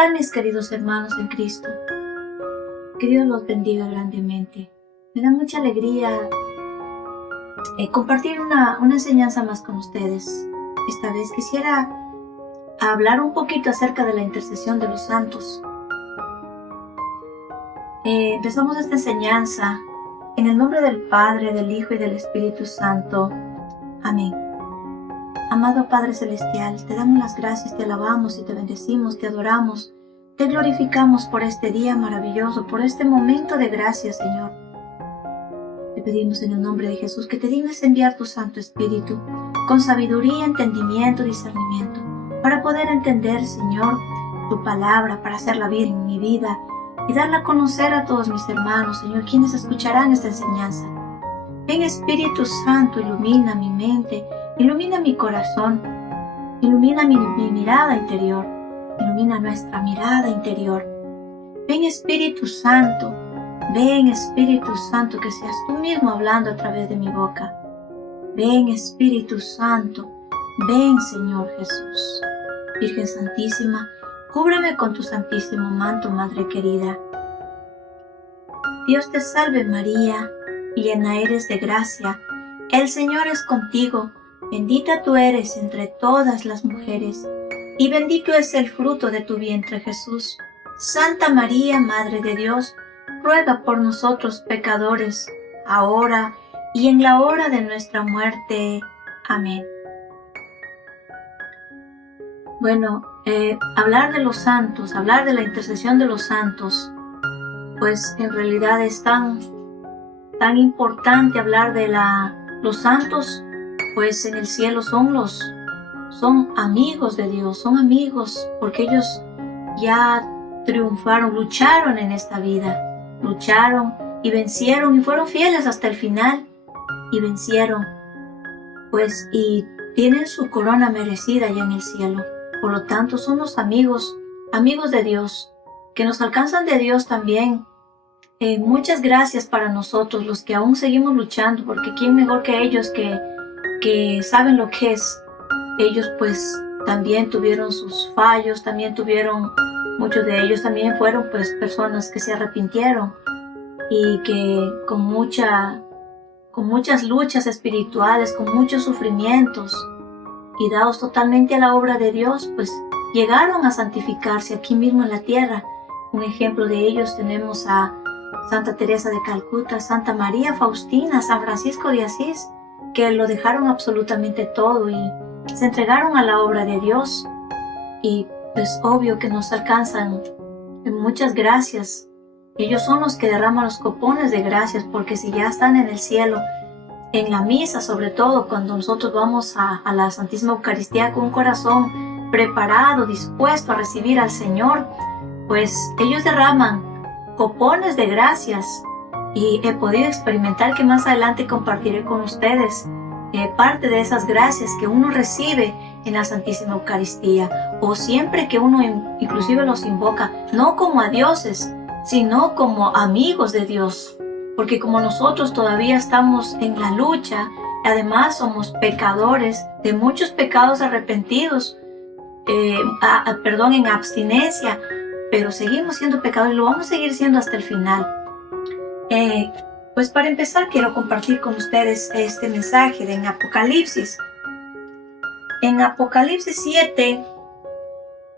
están, mis queridos hermanos en Cristo? Que Dios los bendiga grandemente. Me da mucha alegría compartir una enseñanza más con ustedes. Esta vez quisiera hablar un poquito acerca de la intercesión de los santos. Empezamos esta enseñanza en el nombre del Padre, del Hijo y del Espíritu Santo. Amén. Amado Padre Celestial, te damos las gracias, te alabamos y te bendecimos, te adoramos, te glorificamos por este día maravilloso, por este momento de gracia, Señor. Te pedimos en el nombre de Jesús que te dignes enviar tu Santo Espíritu con sabiduría, entendimiento, discernimiento, para poder entender, Señor, tu palabra, para hacerla bien en mi vida y darla a conocer a todos mis hermanos, Señor, quienes escucharán esta enseñanza. Ven, Espíritu Santo, ilumina mi mente, ilumina mi corazón, ilumina mi mirada interior, ilumina nuestra mirada interior. Ven, Espíritu Santo, que seas tú mismo hablando a través de mi boca. Ven, Espíritu Santo, ven, Señor Jesús. Virgen Santísima, cúbreme con tu santísimo manto, Madre querida. Dios te salve María, llena eres de gracia, el Señor es contigo, bendita tú eres entre todas las mujeres, y bendito es el fruto de tu vientre Jesús. Santa María, Madre de Dios, ruega por nosotros pecadores, ahora y en la hora de nuestra muerte. Amén. Bueno, hablar de los santos, hablar de la intercesión de los santos, pues en realidad es tan importante hablar de los santos, pues en el cielo son amigos de Dios, son amigos porque ellos ya triunfaron, lucharon en esta vida, lucharon y vencieron y fueron fieles hasta el final y vencieron, pues y tienen su corona merecida ya en el cielo. Por lo tanto, somos amigos de Dios, que nos alcanzan de Dios también. Muchas gracias para nosotros, los que aún seguimos luchando, porque ¿quién mejor que ellos que saben lo que es? Ellos pues también tuvieron sus fallos, muchos de ellos también fueron pues personas que se arrepintieron y que con muchas luchas espirituales, con muchos sufrimientos y dados totalmente a la obra de Dios, pues llegaron a santificarse aquí mismo en la tierra. Un ejemplo de ellos tenemos a Santa Teresa de Calcuta, Santa María Faustina, San Francisco de Asís, que lo dejaron absolutamente todo y se entregaron a la obra de Dios. Y pues obvio que nos alcanzan muchas gracias. Ellos son los que derraman los copones de gracias, porque si ya están en el cielo, en la misa, sobre todo cuando nosotros vamos a la Santísima Eucaristía con un corazón preparado, dispuesto a recibir al Señor, pues ellos derraman copones de gracias y he podido experimentar, que más adelante compartiré con ustedes parte de esas gracias que uno recibe en la Santísima Eucaristía, o siempre que uno inclusive los invoca, no como a dioses, sino como amigos de Dios, porque como nosotros todavía estamos en la lucha, además somos pecadores de muchos pecados arrepentidos, en abstinencia, pero seguimos siendo pecadores y lo vamos a seguir siendo hasta el final. Pues para empezar quiero compartir con ustedes este mensaje en Apocalipsis. En Apocalipsis 7,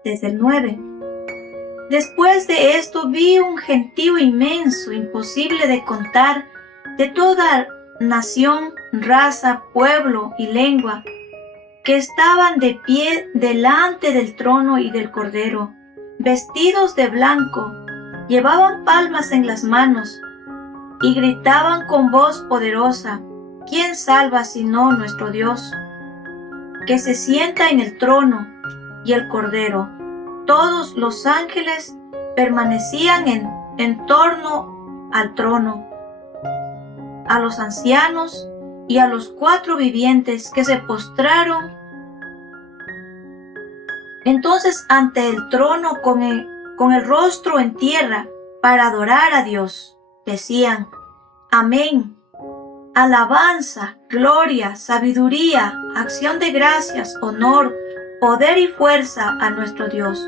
desde el 9. Después de esto vi un gentío inmenso, imposible de contar, de toda nación, raza, pueblo y lengua, que estaban de pie delante del trono y del Cordero, vestidos de blanco, llevaban palmas en las manos y gritaban con voz poderosa: ¿Quién salva sino nuestro Dios, que se sienta en el trono y el Cordero? Todos los ángeles permanecían en torno al trono, a los ancianos y a los cuatro vivientes que se postraron entonces ante el trono con el rostro en tierra para adorar a Dios. Decían: Amén. Alabanza, gloria, sabiduría, acción de gracias, honor, poder y fuerza a nuestro Dios,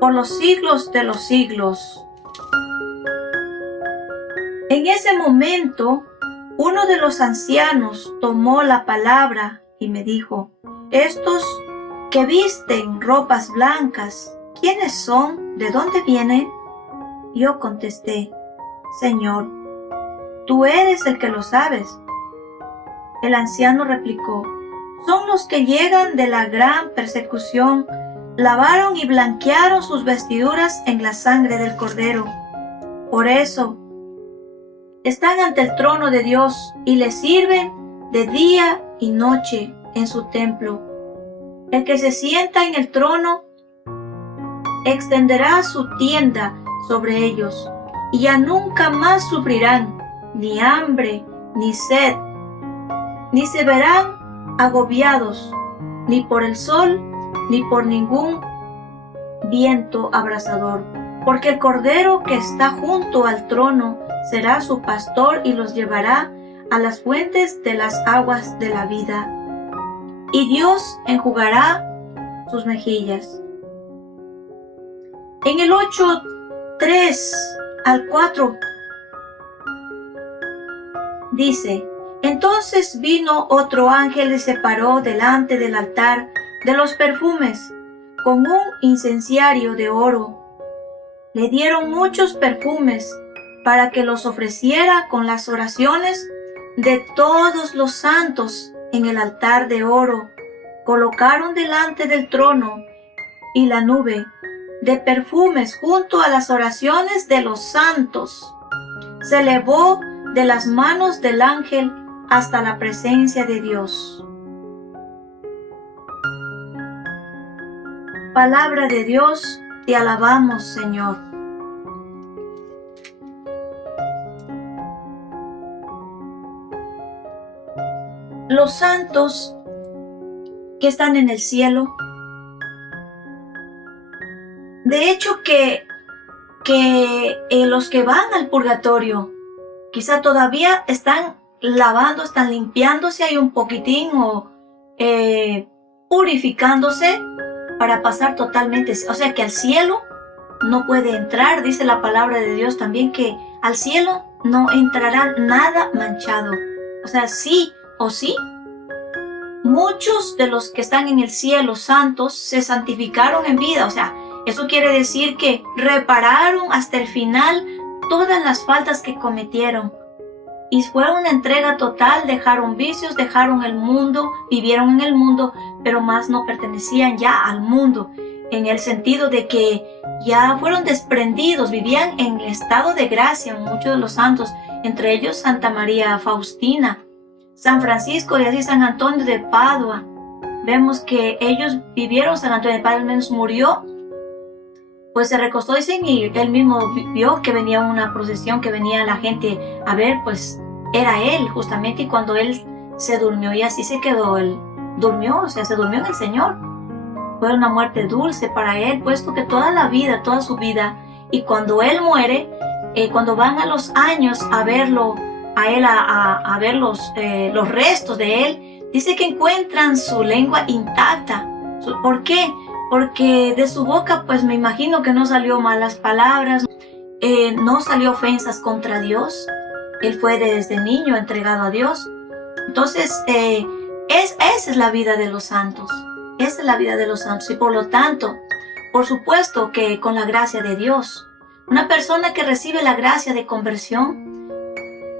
por los siglos de los siglos. En ese momento, uno de los ancianos tomó la palabra y me dijo: estos que visten ropas blancas, ¿quiénes son? ¿De dónde vienen? Yo contesté: Señor, tú eres el que lo sabes. El anciano replicó: son los que llegan de la gran persecución, lavaron y blanquearon sus vestiduras en la sangre del Cordero. Por eso, están ante el trono de Dios y le sirven de día y noche en su templo. El que se sienta en el trono extenderá su tienda sobre ellos, y ya nunca más sufrirán ni hambre ni sed, ni se verán agobiados ni por el sol ni por ningún viento abrasador, porque el Cordero que está junto al trono será su pastor y los llevará a las fuentes de las aguas de la vida, y Dios enjugará sus mejillas. En el 8:3 al 4 dice: entonces vino otro ángel y se paró delante del altar de los perfumes con un incenciario de oro. Le dieron muchos perfumes para que los ofreciera con las oraciones de todos los santos en el altar de oro. Colocaron delante del trono y la nube de perfumes junto a las oraciones de los santos. Se elevó de las manos del ángel hasta la presencia de Dios. Palabra de Dios, te alabamos, Señor. Los santos que están en el cielo, de hecho que los que van al purgatorio quizá todavía están lavando, están limpiándose ahí un poquitín o purificándose para pasar totalmente, o sea que al cielo no puede entrar. Dice la palabra de Dios también que al cielo no entrará nada manchado, o sea, sí o sí. Muchos de los que están en el cielo santos se santificaron en vida, o sea, eso quiere decir que repararon hasta el final todas las faltas que cometieron. Y fue una entrega total, dejaron vicios, dejaron el mundo, vivieron en el mundo, pero más no pertenecían ya al mundo, en el sentido de que ya fueron desprendidos, vivían en estado de gracia, muchos de los santos, entre ellos Santa María Faustina, San Francisco y así San Antonio de Padua. Vemos que ellos vivieron, San Antonio de Padua al menos murió, pues se recostó, dicen, y él mismo vio que venía una procesión, que venía la gente a ver, pues era él justamente, y cuando él se durmió y así se quedó, él durmió, o sea, se durmió en el Señor. Fue una muerte dulce para él, puesto que toda la vida, toda su vida, y cuando él muere, cuando van a los años a verlo, a él, a ver los restos de él, dice que encuentran su lengua intacta. ¿Por qué? Porque de su boca, pues me imagino que no salió malas palabras, no salió ofensas contra Dios. Él fue desde niño entregado a Dios. Entonces, esa es la vida de los santos. Esa es la vida de los santos. Y por lo tanto, por supuesto que con la gracia de Dios, una persona que recibe la gracia de conversión,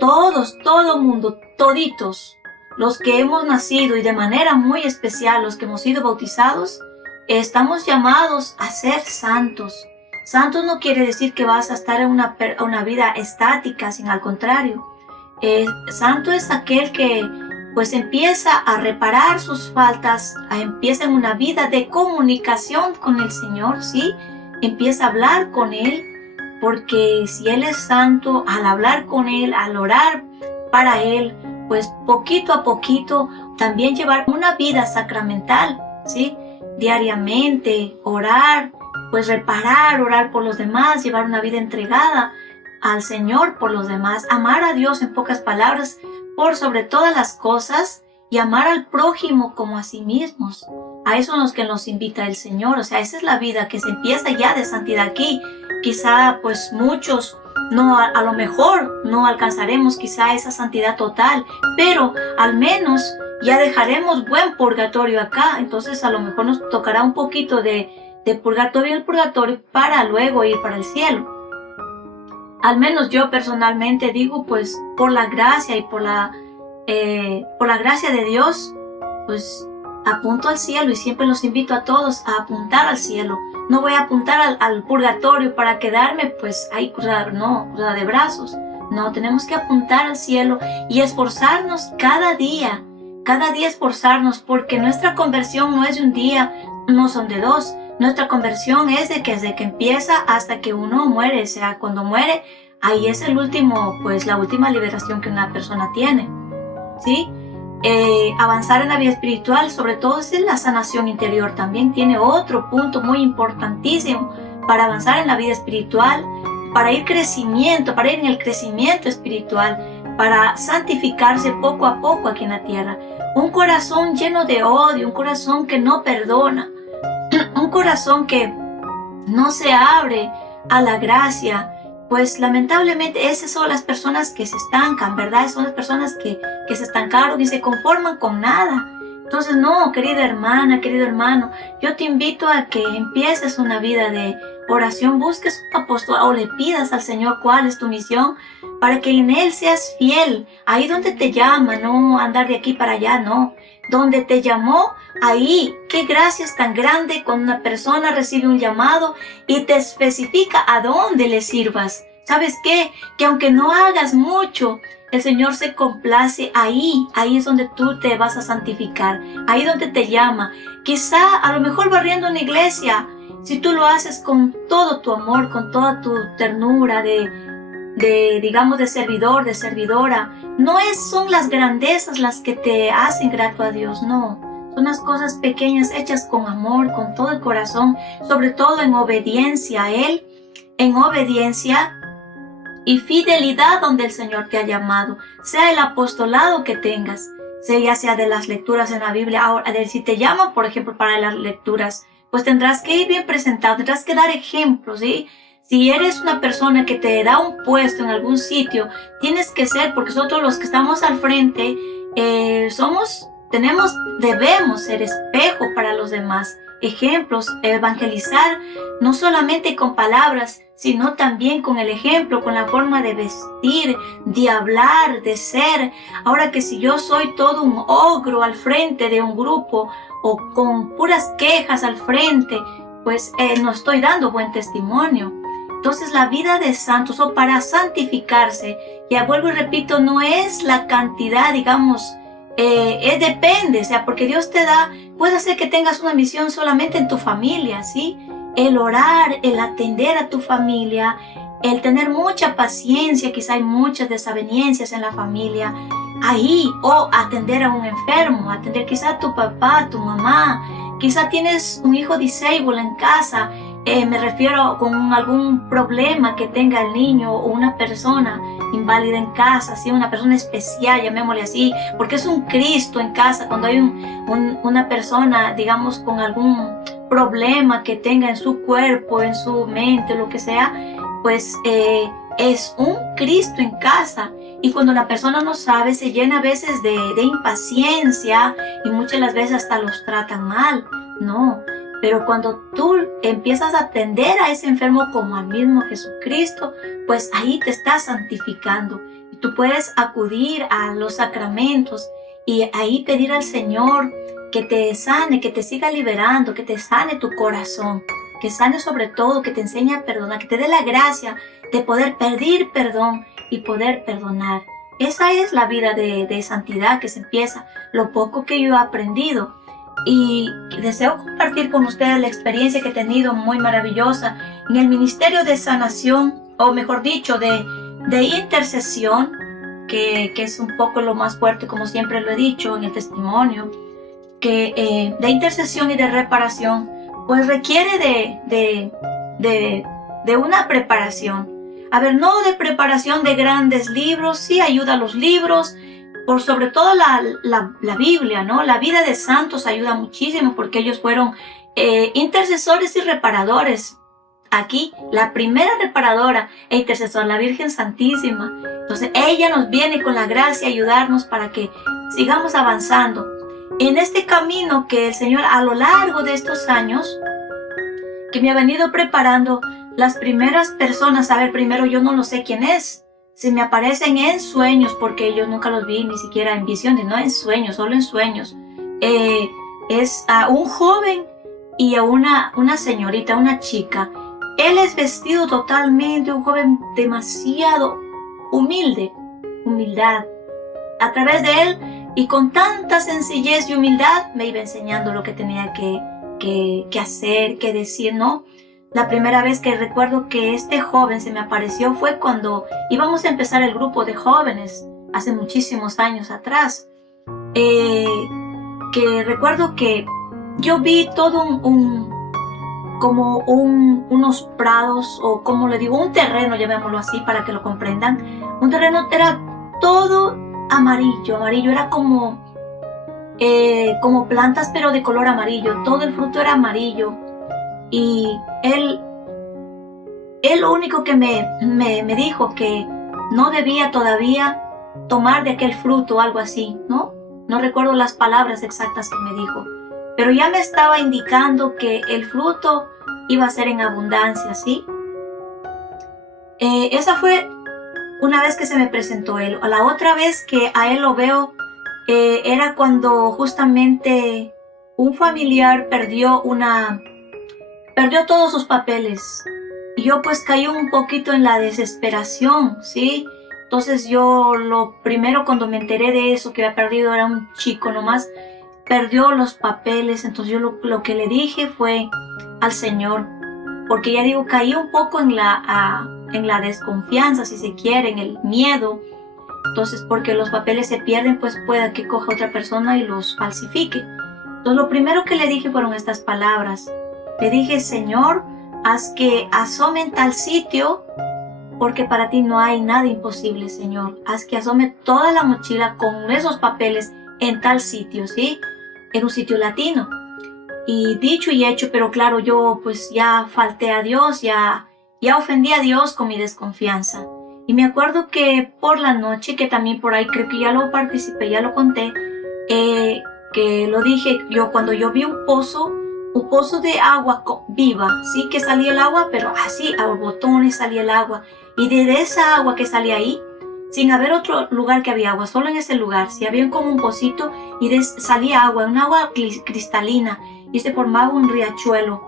todo mundo, toditos, los que hemos nacido y de manera muy especial los que hemos sido bautizados, estamos llamados a ser santos. Santos no quiere decir que vas a estar en una vida estática, sino al contrario. Santo es aquel que pues empieza a reparar sus faltas, empieza en una vida de comunicación con el Señor, ¿sí? Empieza a hablar con Él, porque si Él es santo, al hablar con Él, al orar para Él, pues poquito a poquito también llevar una vida sacramental, ¿sí? Diariamente, orar, pues reparar, orar por los demás, llevar una vida entregada al Señor por los demás, amar a Dios en pocas palabras por sobre todas las cosas y amar al prójimo como a sí mismos. A eso es los que nos invita el Señor. O sea, esa es la vida que se empieza ya de santidad aquí. Quizá pues muchos no, a lo mejor no alcanzaremos quizá esa santidad total, pero al menos ya dejaremos buen purgatorio acá. Entonces a lo mejor nos tocará un poquito de purgatorio el purgatorio para luego ir para el cielo. Al menos yo personalmente digo, pues por la gracia y por la gracia de Dios, pues apunto al cielo, y siempre los invito a todos a apuntar al cielo. No voy a apuntar al purgatorio para quedarme pues ahí cruzada de brazos. No, tenemos que apuntar al cielo y esforzarnos cada día esforzarnos, porque nuestra conversión no es de un día, no son de dos. Nuestra conversión es desde que empieza hasta que uno muere. O sea, cuando muere, ahí es la última liberación que una persona tiene, ¿sí? Avanzar en la vida espiritual, sobre todo, es en la sanación interior. También tiene otro punto muy importantísimo para avanzar en la vida espiritual, para ir en el crecimiento espiritual, para santificarse poco a poco aquí en la tierra. Un corazón lleno de odio, un corazón que no perdona, un corazón que no se abre a la gracia, pues lamentablemente esas son las personas que se estancan, ¿verdad? Son las personas que se estancaron y se conforman con nada. Entonces, no, querida hermana, querido hermano, yo te invito a que empieces una vida de oración, busques un apóstol o le pidas al Señor cuál es tu misión, para que en Él seas fiel, ahí donde te llama, no andar de aquí para allá, no. Donde te llamó, ahí, qué gracia es tan grande cuando una persona recibe un llamado y te especifica a dónde le sirvas. ¿Sabes qué? Que aunque no hagas mucho, el Señor se complace ahí es donde tú te vas a santificar, ahí donde te llama. Quizá a lo mejor barriendo una iglesia, si tú lo haces con todo tu amor, con toda tu ternura digamos, de servidor, de servidora, son las grandezas las que te hacen grato a Dios, no. Son las cosas pequeñas hechas con amor, con todo el corazón, sobre todo en obediencia a Él, en obediencia y fidelidad donde el Señor te ha llamado, sea el apostolado que tengas, ya sea de las lecturas en la Biblia. Ahora, si te llaman, por ejemplo, para las lecturas, pues tendrás que ir bien presentado, tendrás que dar ejemplos, ¿sí? Si eres una persona que te da un puesto en algún sitio, tienes que ser, porque nosotros los que estamos al frente, debemos ser espejo para los demás, ejemplos, evangelizar, no solamente con palabras, sino también con el ejemplo, con la forma de vestir, de hablar, de ser. Ahora que si yo soy todo un ogro al frente de un grupo, o con puras quejas al frente, pues no estoy dando buen testimonio. Entonces la vida de santos, o para santificarse, ya vuelvo y repito, no es la cantidad, digamos, depende, o sea, porque Dios te da, puede hacer que tengas una misión solamente en tu familia, ¿sí? El orar, el atender a tu familia, el tener mucha paciencia, quizá hay muchas desavenencias en la familia, ahí, o atender a un enfermo, atender quizá a tu papá, a tu mamá, quizá tienes un hijo disabled en casa. Me refiero con algún problema que tenga el niño, o una persona inválida en casa, ¿sí? Una persona especial, llamémosle así, porque es un Cristo en casa. Cuando hay una persona, digamos, con algún problema que tenga en su cuerpo, en su mente, lo que sea, pues es un Cristo en casa. Y cuando la persona no sabe, se llena a veces de impaciencia, y muchas de las veces hasta los tratan mal, ¿no? Pero cuando tú empiezas a atender a ese enfermo como al mismo Jesucristo, pues ahí te estás santificando. Y tú puedes acudir a los sacramentos y ahí pedir al Señor que te sane, que te siga liberando, que te sane tu corazón, que sane sobre todo, que te enseñe a perdonar, que te dé la gracia de poder pedir perdón y poder perdonar. Esa es la vida de santidad que se empieza, lo poco que yo he aprendido. Y deseo compartir con ustedes la experiencia que he tenido muy maravillosa en el ministerio de sanación, o mejor dicho, de intercesión, que es un poco lo más fuerte, como siempre lo he dicho en el testimonio, que de intercesión y de reparación, pues requiere de una preparación. A ver, no de preparación de grandes libros, sí ayuda a los libros, por sobre todo la Biblia, ¿no? La vida de santos ayuda muchísimo porque ellos fueron intercesores y reparadores. Aquí, la primera reparadora e intercesora, la Virgen Santísima. Entonces, ella nos viene con la gracia a ayudarnos para que sigamos avanzando en este camino que el Señor a lo largo de estos años que me ha venido preparando. Las primeras personas, a ver, primero yo no lo sé quién es. Se me aparecen en sueños, porque yo nunca los vi ni siquiera en visiones, no en sueños, solo en sueños. Es a un joven y a una señorita, una chica. Él es vestido totalmente, un joven demasiado humildad. A través de él y con tanta sencillez y humildad me iba enseñando lo que tenía que hacer, que decir, ¿no? La primera vez que recuerdo que este joven se me apareció fue cuando íbamos a empezar el grupo de jóvenes, hace muchísimos años atrás. Que recuerdo que yo vi todo unos prados, o como le digo, un terreno, llamémoslo así para que lo comprendan. Un terreno era todo amarillo, era como plantas pero de color amarillo, todo el fruto era amarillo. Y él lo único que me dijo que no debía todavía tomar de aquel fruto o algo así, ¿no? No recuerdo las palabras exactas que me dijo, pero ya me estaba indicando que el fruto iba a ser en abundancia, ¿sí? Esa fue una vez que se me presentó él. La otra vez que a él lo veo era cuando justamente un familiar perdió todos sus papeles. Y yo pues caí un poquito en la desesperación, ¿sí? Entonces yo lo primero cuando me enteré de eso, que había perdido, era un chico nomás, perdió los papeles. Entonces yo lo que le dije fue al Señor, porque ya digo, caí un poco en la desconfianza, si se quiere, en el miedo. Entonces, porque los papeles se pierden, pues pueda que coja otra persona y los falsifique. Entonces lo primero que le dije fueron estas palabras. Le dije, Señor, haz que asome en tal sitio, porque para ti no hay nada imposible, Señor. Haz que asome toda la mochila con esos papeles en tal sitio, ¿sí? En un sitio latino. Y dicho y hecho, pero claro, yo pues ya falté a Dios, ya ofendí a Dios con mi desconfianza. Y me acuerdo que por la noche, que también por ahí creo que ya lo participé, ya lo conté, que lo dije yo cuando yo vi un pozo de agua viva, sí, que salía el agua, pero así a borbotones salía el agua. Y de esa agua que salía ahí, sin haber otro lugar que había agua, solo en ese lugar, sí había como un pocito y salía agua, un agua cristalina, y se formaba un riachuelo.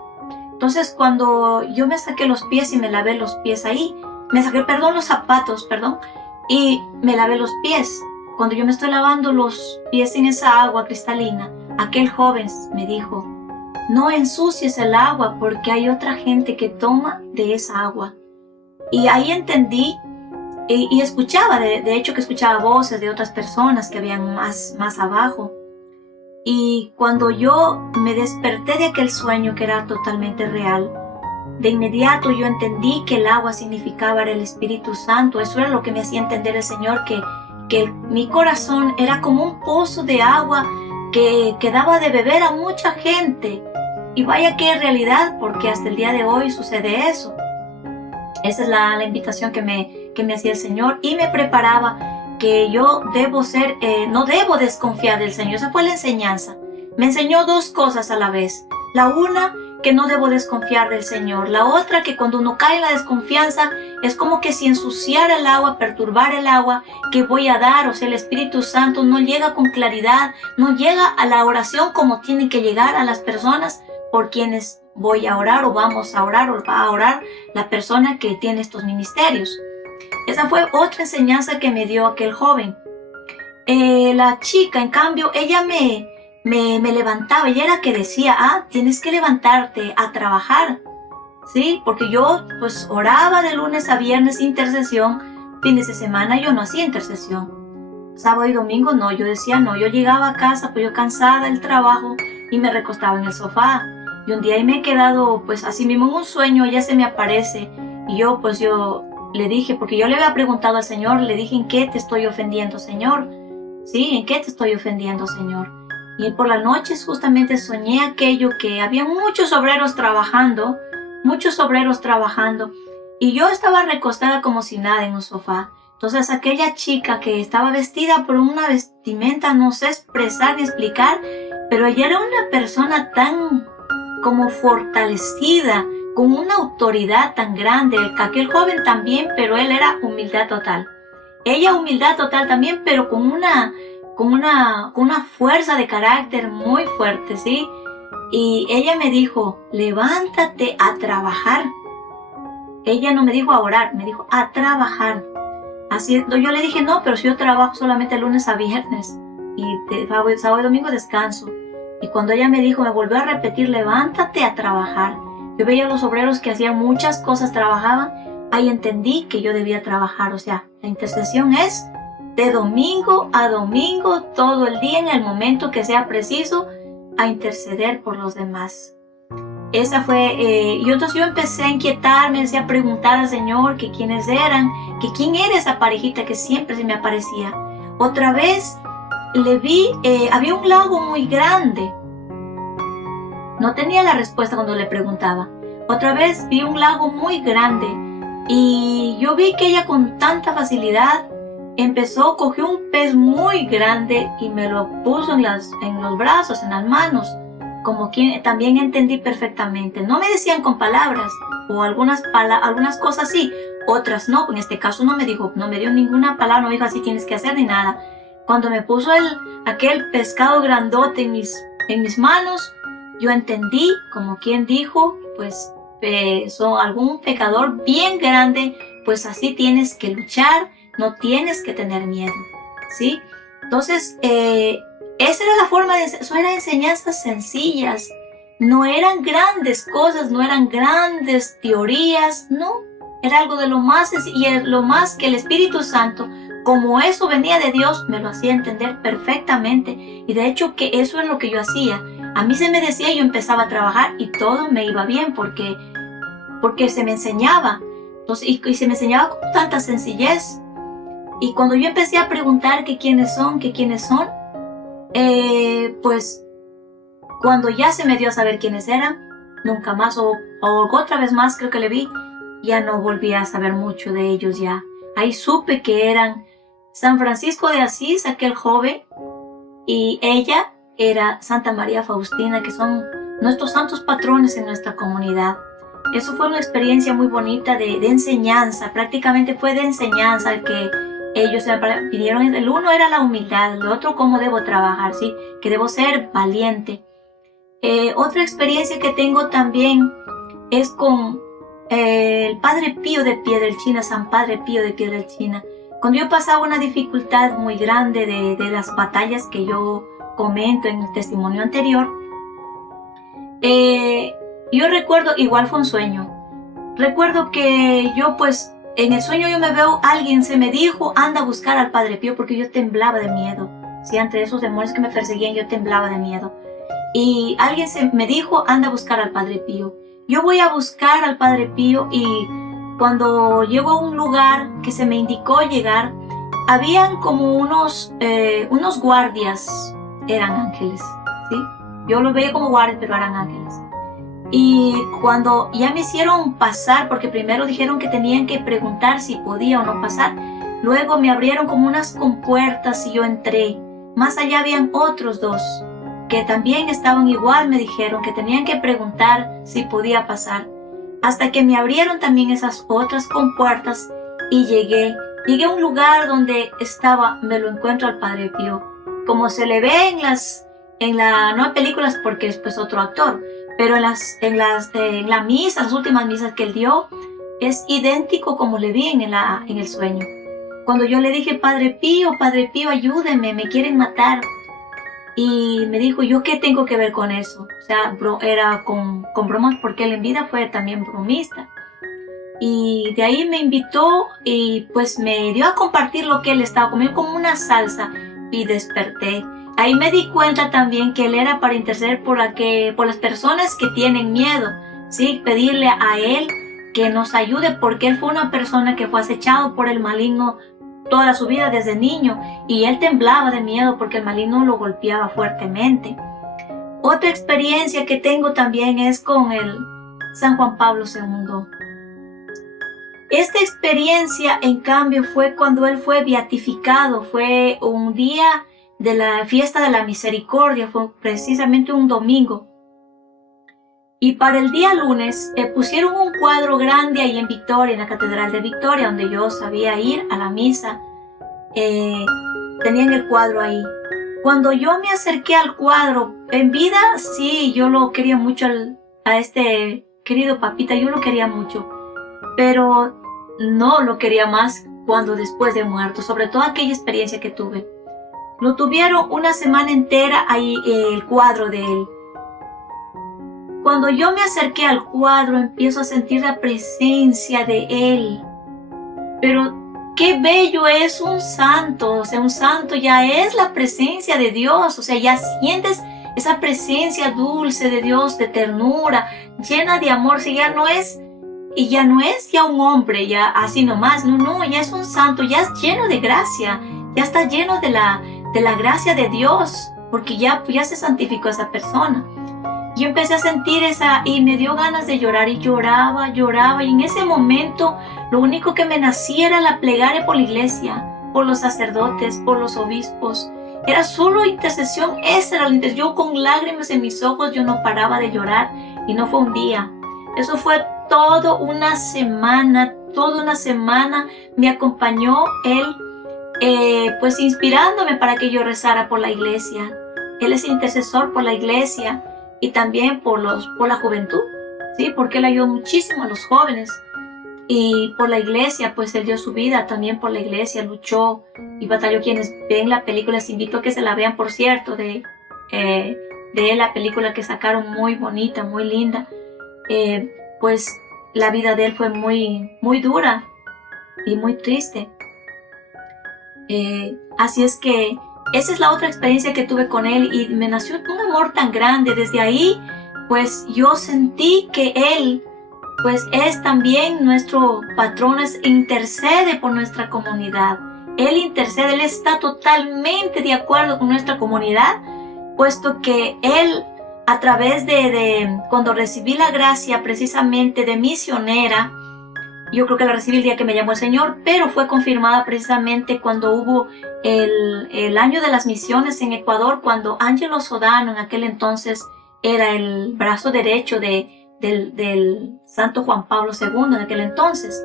Entonces cuando yo me saqué los pies y me lavé los pies ahí, los zapatos, y me lavé los pies. Cuando yo me estoy lavando los pies en esa agua cristalina, aquel joven me dijo, no ensucies el agua porque hay otra gente que toma de esa agua. Y ahí entendí y escuchaba, de hecho que escuchaba voces de otras personas que habían más abajo. Y cuando yo me desperté de aquel sueño que era totalmente real, de inmediato yo entendí que el agua significaba el Espíritu Santo. Eso era lo que me hacía entender el Señor, que mi corazón era como un pozo de agua que daba de beber a mucha gente. Y vaya que es realidad, porque hasta el día de hoy sucede eso. Esa es la invitación que me hacía el Señor, y me preparaba que yo no debo desconfiar del Señor. Esa fue la enseñanza. Me enseñó dos cosas a la vez. La una, que no debo desconfiar del Señor. La otra, que cuando uno cae en la desconfianza, es como que si ensuciara el agua, perturbar el agua que voy a dar. O sea, el Espíritu Santo no llega con claridad, no llega a la oración como tiene que llegar a las personas por quienes voy a orar, o vamos a orar, o va a orar la persona que tiene estos ministerios. Esa fue otra enseñanza que me dio aquel joven. La chica, en cambio, ella me levantaba, ella era que decía, tienes que levantarte a trabajar, ¿sí? Porque yo pues oraba de lunes a viernes intercesión, fines de semana yo no hacía intercesión, sábado y domingo no, yo decía no, yo llegaba a casa pues yo cansada del trabajo y me recostaba en el sofá. Y un día ahí me he quedado pues así mismo en un sueño, ella se me aparece y yo le dije, porque yo le había preguntado al Señor, le dije, ¿en qué te estoy ofendiendo, Señor? ¿Sí? ¿En qué te estoy ofendiendo, Señor? Y por las noches justamente soñé aquello, que había muchos obreros trabajando, y yo estaba recostada como si nada en un sofá. Entonces aquella chica que estaba vestida por una vestimenta, no sé expresar ni explicar, pero ella era una persona tan como fortalecida, con una autoridad tan grande. Aquel joven también, pero él era humildad total. Ella humildad total también, pero con una fuerza de carácter muy fuerte, ¿sí? Y ella me dijo, levántate a trabajar. Ella no me dijo a orar, me dijo a trabajar. Así, yo le dije, no, pero si yo trabajo solamente lunes a viernes y sábado y domingo descanso. Y cuando ella me dijo, me volvió a repetir, levántate a trabajar. Yo veía a los obreros que hacían muchas cosas, trabajaban. Ahí entendí que yo debía trabajar. O sea, la intercesión es de domingo a domingo, todo el día, en el momento que sea preciso, a interceder por los demás. Esa fue, y entonces yo empecé a inquietarme, empecé a preguntar al Señor que quiénes eran, que quién era esa parejita que siempre se me aparecía. Otra vez le vi, había un lago muy grande. No tenía la respuesta cuando le preguntaba. Otra vez vi un lago muy grande y yo vi que ella con tanta facilidad cogió un pez muy grande y me lo puso en los brazos, en las manos. Como quien también entendí perfectamente. No me decían con palabras, o algunas cosas sí, otras no. En este caso no me dio ninguna palabra, no me dijo así tienes que hacer ni nada. Cuando me puso aquel pescado grandote en mis manos, yo entendí, como quien dijo, pues son algún pecador bien grande, pues así tienes que luchar, no tienes que tener miedo, ¿sí? Entonces, esa era la forma eso eran enseñanzas sencillas, no eran grandes cosas, no eran grandes teorías, no, era algo de lo más sencillo, y lo más que el Espíritu Santo, como eso venía de Dios, me lo hacía entender perfectamente, y de hecho que eso es lo que yo hacía. A mí se me decía y yo empezaba a trabajar y todo me iba bien porque se me enseñaba. Entonces, y se me enseñaba con tanta sencillez. Y cuando yo empecé a preguntar que quiénes son, pues cuando ya se me dio a saber quiénes eran, nunca más, o otra vez más creo que le vi, ya no volví a saber mucho de ellos ya. Ahí supe que eran San Francisco de Asís, aquel joven, y ella era Santa María Faustina, que son nuestros santos patrones en nuestra comunidad. Eso fue una experiencia muy bonita de enseñanza, prácticamente fue de enseñanza el que ellos pidieron. El uno era la humildad, el otro cómo debo trabajar, ¿sí? Que debo ser valiente. Otra experiencia que tengo también es con el Padre Pío de Pietrelcina, San Padre Pío de Pietrelcina. Cuando yo pasaba una dificultad muy grande de las batallas que yo comento en el testimonio anterior, yo recuerdo, igual fue un sueño, recuerdo que yo pues en el sueño yo me veo, alguien se me dijo, anda a buscar al Padre Pío, porque yo temblaba de miedo, ¿sí? Ante esos demonios que me perseguían yo temblaba de miedo, y alguien me dijo, anda a buscar al Padre Pío. Yo voy a buscar al Padre Pío y cuando llego a un lugar que se me indicó llegar, habían como unos guardias, eran ángeles, ¿sí? Yo los veía como guardias, pero eran ángeles. Y cuando ya me hicieron pasar, porque primero dijeron que tenían que preguntar si podía o no pasar, luego me abrieron como unas compuertas y yo entré. Más allá habían otros dos que también estaban igual, me dijeron que tenían que preguntar si podía pasar. Hasta que me abrieron también esas otras compuertas y llegué a un lugar donde me lo encuentro al Padre Pío. Como se le ve no en películas porque es pues otro actor, pero en la misa, las últimas misas que él dio, es idéntico como le vi en el sueño. Cuando yo le dije, Padre Pío, ayúdeme, me quieren matar. Y me dijo, ¿yo qué tengo que ver con eso? O sea, era con bromas, porque él en vida fue también bromista. Y de ahí me invitó y pues me dio a compartir lo que él estaba comiendo, como una salsa, y desperté. Ahí me di cuenta también que él era para interceder por las personas que tienen miedo, ¿sí? Pedirle a él que nos ayude, porque él fue una persona que fue acechado por el maligno toda su vida desde niño, y él temblaba de miedo porque el maligno lo golpeaba fuertemente. Otra experiencia que tengo también es con el San Juan Pablo II. Esta experiencia, en cambio, fue cuando él fue beatificado. Fue un día de la fiesta de la misericordia, fue precisamente un domingo. Y para el día lunes pusieron un cuadro grande ahí en Victoria, en la Catedral de Victoria, donde yo sabía ir a la misa. Tenían el cuadro ahí. Cuando yo me acerqué al cuadro, en vida, sí, yo lo quería mucho a este querido papita, yo lo quería mucho. Pero no lo quería más cuando después de muerto, sobre todo aquella experiencia que tuve. Lo tuvieron una semana entera ahí el cuadro de él. Cuando yo me acerqué al cuadro, empiezo a sentir la presencia de él. Pero qué bello es un santo. O sea, un santo ya es la presencia de Dios. O sea, ya sientes esa presencia dulce de Dios, de ternura, llena de amor. O sea, ya no es ya un hombre, ya así nomás. No, ya es un santo, ya es lleno de gracia. Ya está lleno de la gracia de Dios, porque ya se santificó esa persona. Yo empecé a sentir y me dio ganas de llorar, y lloraba, y en ese momento lo único que me nacía era la plegaria por la iglesia, por los sacerdotes, por los obispos. Era solo intercesión, esa era la intercesión. Yo con lágrimas en mis ojos, yo no paraba de llorar, y no fue un día. Eso fue toda una semana me acompañó él, pues inspirándome para que yo rezara por la iglesia. Él es intercesor por la iglesia y también por la juventud, ¿sí? Porque él ayudó muchísimo a los jóvenes. Y por la iglesia, pues él dio su vida también por la iglesia, luchó y batalló. Quienes ven la película, les invito a que se la vean, por cierto, de la película que sacaron, muy bonita, muy linda. Pues la vida de él fue muy, muy dura y muy triste. Así es que esa es la otra experiencia que tuve con él, y me nació un amor tan grande. Desde ahí, pues yo sentí que él, pues es también nuestro patrón, intercede por nuestra comunidad. Él intercede, él está totalmente de acuerdo con nuestra comunidad, puesto que él, a través de cuando recibí la gracia precisamente de misionera, yo creo que la recibí el día que me llamó el Señor, pero fue confirmada precisamente cuando hubo el año de las misiones en Ecuador, cuando Angelo Sodano, en aquel entonces era el brazo derecho del Santo Juan Pablo II en aquel entonces.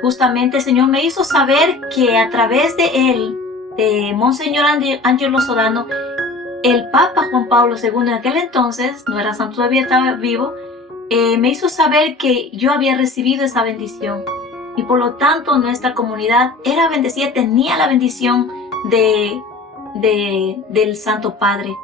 Justamente el Señor me hizo saber que a través de él, de Monseñor Angelo Sodano, el Papa Juan Pablo II en aquel entonces, no era santo todavía, estaba vivo, me hizo saber que yo había recibido esa bendición, y por lo tanto nuestra comunidad era bendecida, tenía la bendición del Santo Padre.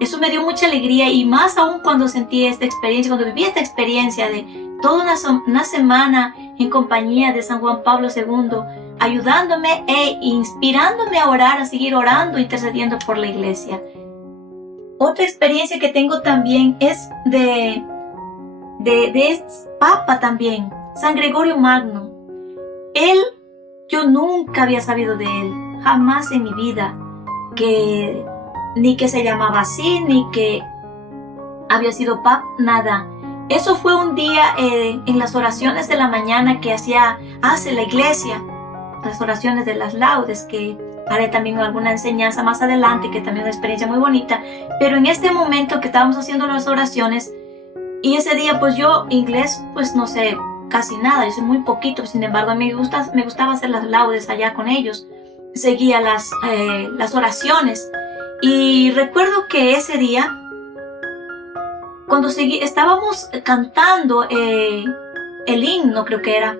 Eso me dio mucha alegría, y más aún cuando sentí esta experiencia, cuando viví esta experiencia de toda una semana en compañía de San Juan Pablo II, ayudándome e inspirándome a orar, a seguir orando, intercediendo por la iglesia. Otra experiencia que tengo también es de este Papa también, San Gregorio Magno. Yo nunca había sabido de él, jamás en mi vida, ni que se llamaba así, ni que había sido Papa, nada. Eso fue un día en las oraciones de la mañana que hace la iglesia, las oraciones de las laudes, que haré también alguna enseñanza más adelante, que también es una experiencia muy bonita. Pero en este momento que estábamos haciendo las oraciones, y ese día pues yo inglés pues no sé casi nada, yo sé muy poquito, sin embargo me gustaba hacer las laudes allá con ellos, seguía las oraciones. Y recuerdo que ese día, cuando estábamos cantando el himno, creo que era,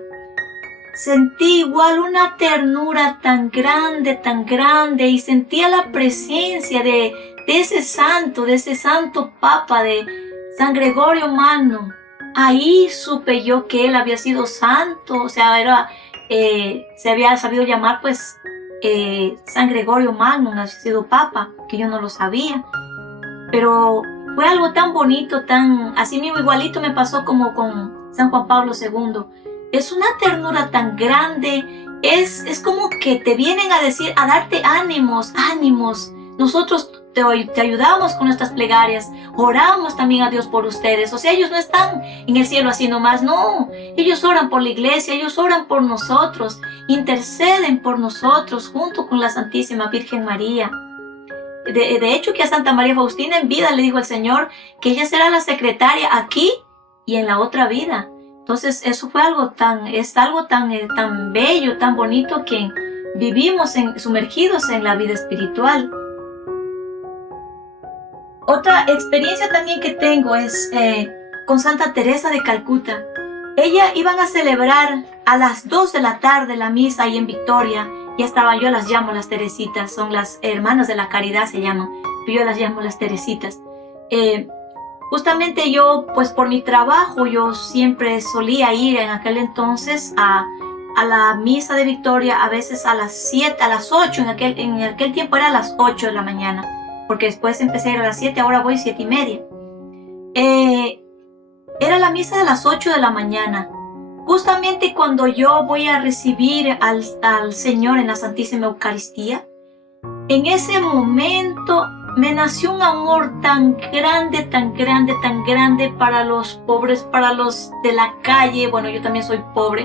sentí igual una ternura tan grande, y sentía la presencia de ese santo Papa, de San Gregorio Magno. Ahí supe yo que él había sido santo, o sea, se había sabido llamar pues San Gregorio Magno, había sido Papa, que yo no lo sabía. Pero fue algo tan bonito, así mismo igualito me pasó como con San Juan Pablo II. Es una ternura tan grande, es como que te vienen a decir, a darte ánimos, ánimos. Nosotros te ayudamos con nuestras plegarias, oramos también a Dios por ustedes. O sea, ellos no están en el cielo así nomás, no. Ellos oran por la iglesia, ellos oran por nosotros, interceden por nosotros junto con la Santísima Virgen María. De hecho, que a Santa María Faustina en vida le dijo el Señor que ella será la secretaria aquí y en la otra vida. Entonces, eso fue algo tan bello, tan bonito, que vivimos sumergidos en la vida espiritual. Otra experiencia también que tengo es con Santa Teresa de Calcuta. Ella iban a celebrar a las 2 de la tarde la misa ahí en Victoria. Ya estaban, yo las llamo las Teresitas, son las hermanas de la caridad se llaman, pero yo las llamo las Teresitas. Justamente yo, pues por mi trabajo, yo siempre solía ir en aquel entonces a la misa de Victoria, a veces a las 7, a las 8, en aquel tiempo era a las 8 de la mañana, porque después empecé a ir a las 7, ahora voy 7:30. Era la misa de las 8 de la mañana. Justamente cuando yo voy a recibir al Señor en la Santísima Eucaristía, en ese momento me nació un amor tan grande, tan grande, tan grande para los pobres, para los de la calle. Bueno, yo también soy pobre.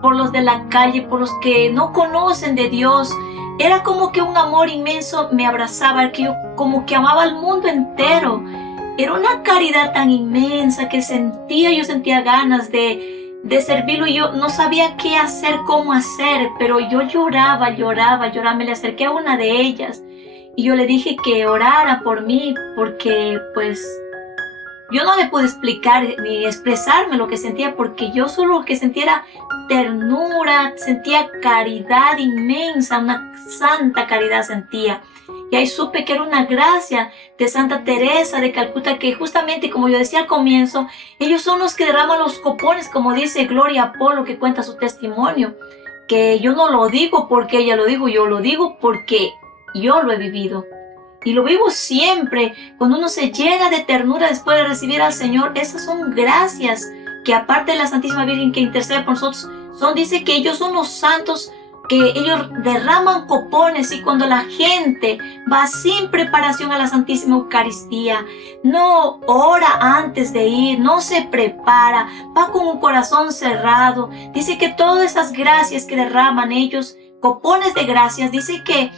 Por los de la calle, por los que no conocen de Dios. Era como que un amor inmenso me abrazaba, que yo como que amaba al mundo entero. Era una caridad tan inmensa que yo sentía ganas de servirlo, y yo no sabía qué hacer, cómo hacer, pero yo lloraba, me le acerqué a una de ellas y yo le dije que orara por mí, porque pues yo no le pude explicar ni expresarme lo que sentía, porque yo solo lo que sentía era ternura, sentía caridad inmensa, una santa caridad sentía. Y ahí supe que era una gracia de Santa Teresa de Calcuta, que justamente, como yo decía al comienzo, ellos son los que derraman los copones, como dice Gloria Polo, que cuenta su testimonio, que yo no lo digo porque ella lo dijo, yo lo digo porque yo lo he vivido. Y lo vivo siempre, cuando uno se llena de ternura después de recibir al Señor. Esas son gracias que, aparte de la Santísima Virgen que intercede por nosotros, dice que ellos son los santos, que ellos derraman copones, y cuando la gente va sin preparación a la Santísima Eucaristía, no ora antes de ir, no se prepara, va con un corazón cerrado, dice que todas esas gracias que derraman ellos, copones de gracias, dice que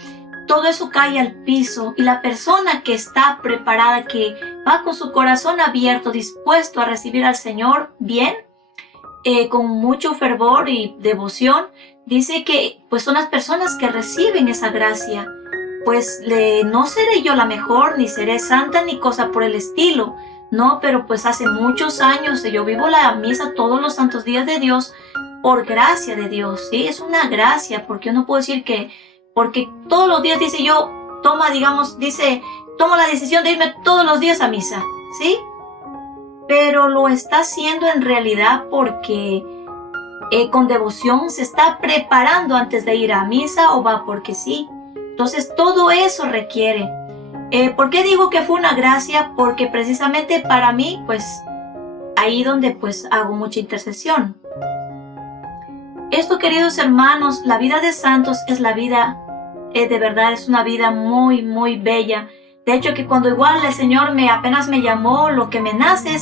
todo eso cae al piso, y la persona que está preparada, que va con su corazón abierto, dispuesto a recibir al Señor bien, con mucho fervor y devoción, dice que pues son las personas que reciben esa gracia. Pues no seré yo la mejor, ni seré santa, ni cosa por el estilo, no, pero pues hace muchos años yo vivo la misa todos los santos días de Dios por gracia de Dios, ¿sí? Es una gracia, porque yo no puedo decir que, porque todos los días dice yo, tomo la decisión de irme todos los días a misa, ¿sí? Pero lo está haciendo en realidad porque con devoción se está preparando antes de ir a misa, o va porque sí. Entonces todo eso requiere. ¿Por qué digo que fue una gracia? Porque precisamente para mí, pues ahí donde pues hago mucha intercesión. Esto, queridos hermanos, la vida de santos es la vida, de verdad es una vida muy, muy bella. De hecho, que cuando igual el Señor apenas me llamó, lo que me nace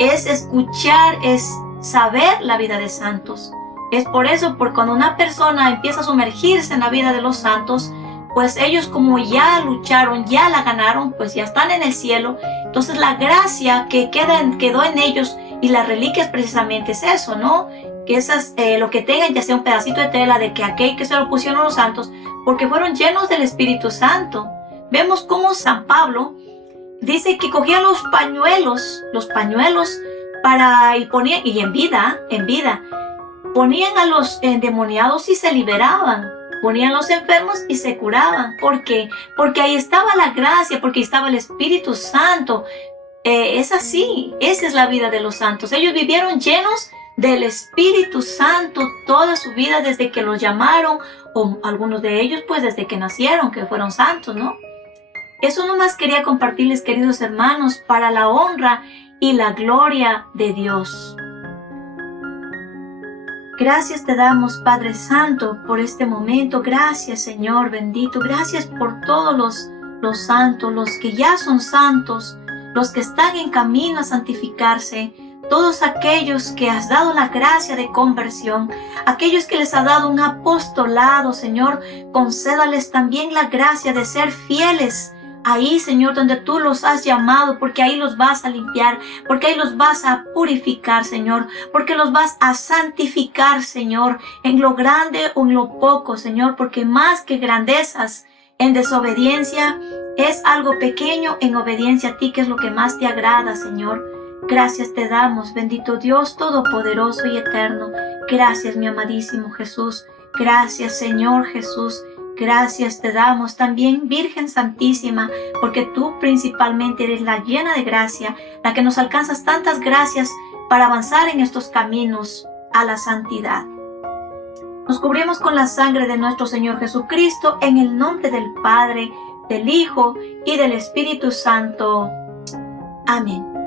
es escuchar, es saber la vida de santos. Es por eso, porque cuando una persona empieza a sumergirse en la vida de los santos, pues ellos, como ya lucharon, ya la ganaron, pues ya están en el cielo. Entonces la gracia que quedó en ellos, y las reliquias precisamente es eso, ¿no? Que esas, lo que tengan, ya sea un pedacito de tela, de que aquel que se lo pusieron los santos, porque fueron llenos del Espíritu Santo. Vemos cómo San Pablo dice que cogía los pañuelos y ponían, y en vida, ponían a los endemoniados y se liberaban, ponían a los enfermos y se curaban. ¿Por qué? Porque ahí estaba la gracia, porque ahí estaba el Espíritu Santo. Es así, esa es la vida de los santos. Ellos vivieron llenos del Espíritu Santo toda su vida, desde que los llamaron, o algunos de ellos pues desde que nacieron, que fueron santos, ¿no? Eso nomás quería compartirles, queridos hermanos, para la honra y la gloria de Dios. Gracias te damos, Padre Santo, por este momento. Gracias, Señor bendito. Gracias por todos los santos, los que ya son santos, los que están en camino a santificarse, todos aquellos que has dado la gracia de conversión, aquellos que les has dado un apostolado, Señor, concédales también la gracia de ser fieles ahí, Señor, donde tú los has llamado, porque ahí los vas a limpiar, porque ahí los vas a purificar, Señor, porque los vas a santificar, Señor, en lo grande o en lo poco, Señor, porque más que grandezas en desobediencia, es algo pequeño en obediencia a ti, que es lo que más te agrada, Señor. Gracias te damos, bendito Dios Todopoderoso y Eterno. Gracias, mi amadísimo Jesús. Gracias, Señor Jesús. Gracias te damos también, Virgen Santísima, porque tú principalmente eres la llena de gracia, la que nos alcanzas tantas gracias para avanzar en estos caminos a la santidad. Nos cubrimos con la sangre de nuestro Señor Jesucristo, en el nombre del Padre, del Hijo y del Espíritu Santo. Amén.